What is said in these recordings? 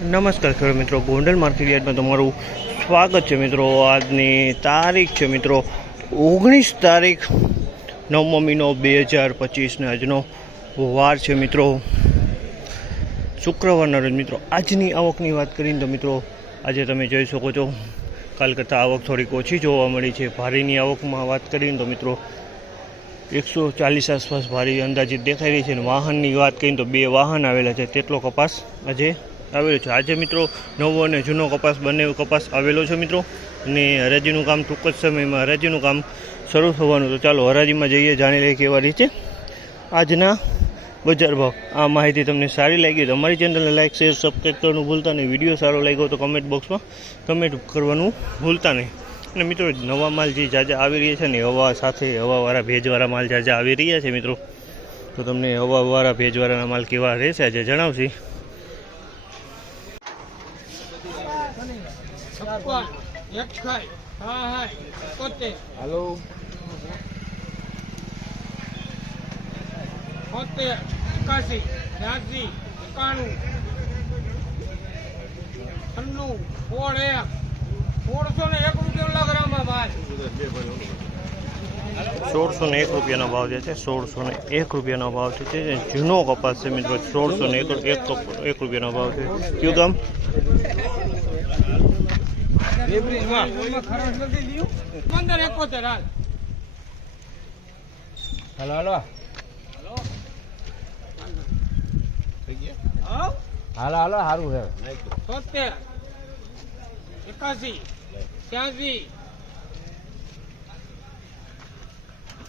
નમસ્કાર ખેડૂત મિત્રો, ગોંડલ માર્કેટ યાર્ડમાં તમારું સ્વાગત છે મિત્રો। આજની તારીખ છે મિત્રો 19 તારીખ 9મો મહિનો 2025 ને આજનો વાર છે મિત્રો શુક્રવારના રોજ મિત્રો। આજની આવકની વાત કરીને તો મિત્રો આજે તમે જોઈ શકો છો કાલ કરતાં આવક થોડીક ઓછી જોવા મળી છે। ભારીની આવકમાં વાત કરીને તો મિત્રો 140 આસપાસ ભારી અંદાજિત દેખાઈ રહી છે। અને વાહનની વાત કરીને તો 2 વાહન આવેલા છે તેટલો કપાસ આજે આવેલો છે। આજે મિત્રો નવો અને જૂનો કપાસ બંને કપાસ આવેલો છે મિત્રો। અને હરાજીનું કામ ટૂંક જ સમયમાં હરાજીનું કામ શરૂ થવાનું। તો ચાલો હરાજીમાં જઈએ, જાણી લઈએ કેવા રીતે આજના બજાર ભાવ। આ માહિતી તમને સારી લાગી તો અમારી ચેનલને લાઇક શેર સબસ્ક્રાઈબ કરવાનું ભૂલતા નહીં। વિડીયો સારો લાગ્યો તો કમેન્ટ બોક્સમાં કમેન્ટ કરવાનું ભૂલતા નહીં। અને મિત્રો નવા માલ જે જાજા આવી રહ્યા છે ને હવા સાથે હવાવાળા ભેજવાળા માલ જાજા આવી રહ્યા છે મિત્રો, તો તમને હવાવાળા ભેજવાળાના માલ કેવા રહેશે આજે જણાવશે। हेलो 71 81 82 91 96 1601 રૂપિયા લગરામાં ભાઈ 1601 રૂપિયાનો ભાવ જે છે 1601 રૂપિયાનો ભાવ છે। જૂનો કપાસ છે મિત્રો 1601 રૂપિયાનો ભાવ છે। કયું ગામ? हेलो हेलो हालो हालो हारू है 70 81 86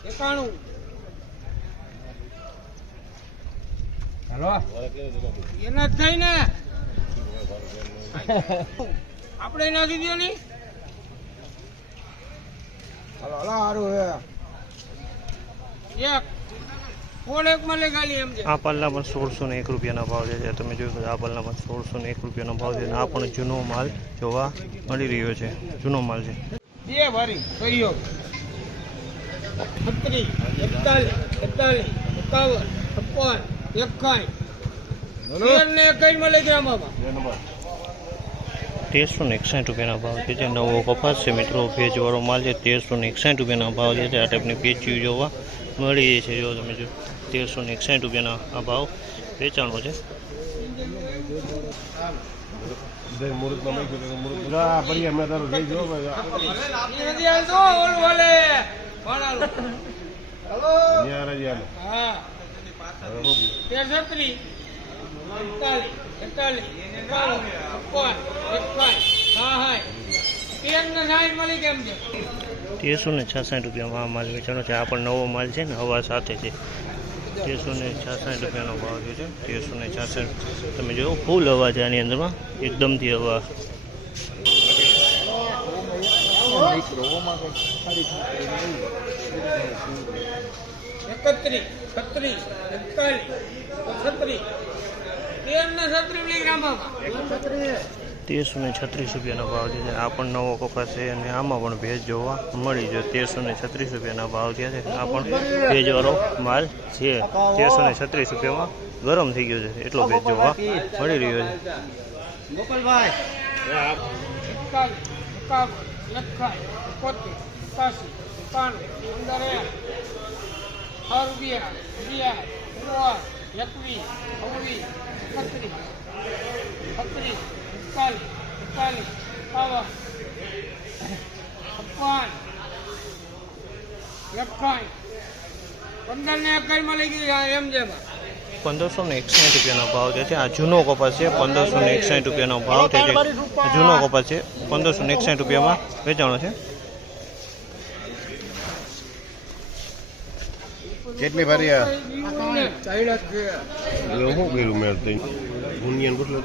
91 हेलो એના થઈ ને આપણે નાખી દો ની હાલો હાલો હારું હે એક ઓળખ માં લગાલી એમ છે। આ પાલના પણ 1601 રૂપિયાના ભાવ છે। તમે જોયું આ પાલના પણ 1601 રૂપિયાનો ભાવ છે। આ પણ જૂનો માલ જોવા મળી રહ્યો છે, જૂનો માલ છે। બે ભરી સહયોગ 36 41 41 51 ને કઈ મળે ગ્રામમાં 1361 રૂપિયાનો ભાવ છે। જે નવો કપાસ છે મિત્રો ભેજવાળો માલ છે 1361 રૂપિયાનો ભાવ છે। આ ટાઈપની પેચી જોવા મળી છે। જો તમે જો 1361 રૂપિયાના આ ભાવ વેચાણો છે। તેરસો ને 66 રૂપિયામાં આ માલ વેચાણો છે। આ પણ નવો માલ છે ને હવા સાથે છે। 1366 રૂપિયાનો ભાવ છે। 1366 તમે જો ફૂલ હવા છે આની અંદરમાં એકદમથી હવા। 31 36 41 36 1336 રૂપિયાનો ભાવ છે। આ પણ નવો કપાસ છે અને આમાં પણ ભેજ જોવા મળી જાય। 1336 રૂપિયાના ભાવ થયા છે। આ પણ ભેજવાળો માલ છે। 1336 રૂપિયામાં ગરમ થઈ ગયો છે એટલો ભેજ જોવા મળી રહ્યો છે। ગોપાલભાઈ 1561 રૂપિયાનો ભાવ છે। આ જૂનો કપાસ છે 1561 રૂપિયાનો ભાવ છે। જૂનો કપાસ છે 1561 રૂપિયામાં વેચાણો છે। કેટલી ભારી આ હું ગયેલું મેળ થઈ ગુનિયન પૂછલો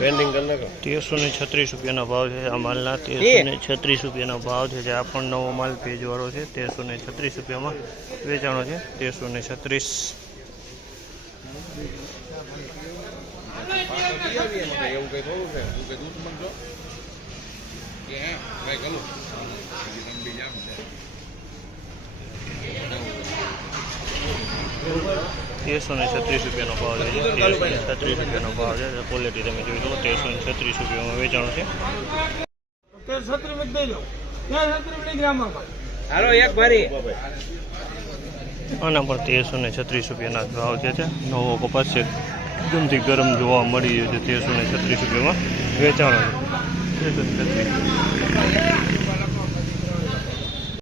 પેન્ડિંગ કરી નાખો। 1336 રૂપિયાનો ભાવ છે આ માલના। 1336 રૂપિયાનો ભાવ છે। આ પણ નવો માલ ભેજવાળો છે। 1336 રૂપિયામાં વેચાણો છે। 1336 એવું કઈ થોડું છે કે ભાઈ ગલું બીજા 1336 રૂપિયાનો ભાવ છે. 1336 રૂપિયાનો ભાવ છે. ક્વોલિટી તમે જોઈ લો. 1336 રૂપિયામાં વેચાણ છે. 1336 માં દઈ દો. 1336 મિલીગ્રામમાં. હાલો એક ભરી આના પણ 1336 રૂપિયાના ભાવ જે છે. નવો કપાસ છે, એકદમથી ગરમ જોવા મળી રહ્યો છે. 1336 રૂપિયામાં વેચાણ છે. 1336